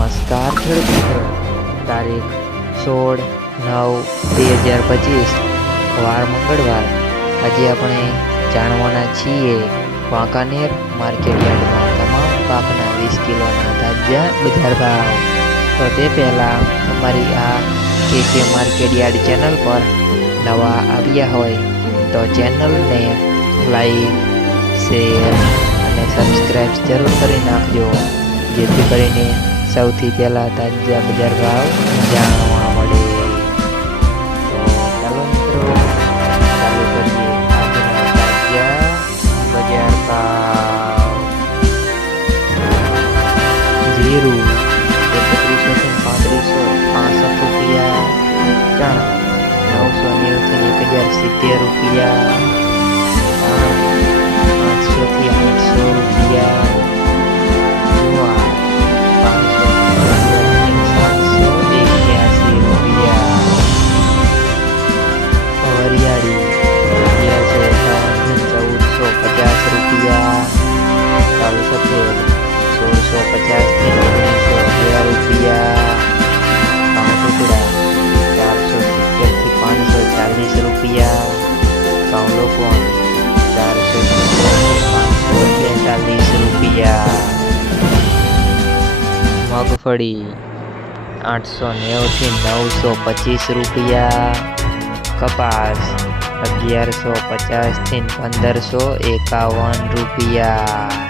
નમસ્કાર ખેડૂત તારીખ સોળ નવ બે હજાર પચીસ, વાર મંગળવાર. આજે આપણે જાણવાના છીએ વાંકાનેર માર્કેટ યાર્ડમાં તમામ પાકના વીસ કિલોના તાજા બજાર ભાવ. તો તે પહેલાં અમારી આ કે કે માર્કેટ યાર્ડ ચેનલ પર નવા આવ્યા હોય તો ચેનલને લાઈક, શેર અને સબસ્ક્રાઈબ જરૂર કરી નાખજો. જેથી કરીને સૌથી પહેલાં તાજા બજાર ભાવ જાણવા મળે તો ચાલો મિત્રો ચાલુ કરીએ આજના તાજા બજાર ભાવ જીરું એકત્રીસોથી પાંત્રીસો પાસઠ રૂપિયા ચણા નવસો નેવુંથી એક હજાર સિત્તેર રૂપિયા સફેદ સોળસો પચાસથી ઓગણીસો અગિયાર રૂપિયા ઘઉં ટુકડા ચારસો સિત્તેરથી પાંચસો ચાલીસ રૂપિયા ઘઉં લોકોણ ચારસો સિત્તેરથી પાંચસો બેતાલીસ રૂપિયા મગફળી આઠસો નેવુંથી નવસો પચીસ રૂપિયા કપાસ અગિયારસો પચાસથી પંદરસો એકાવન રૂપિયા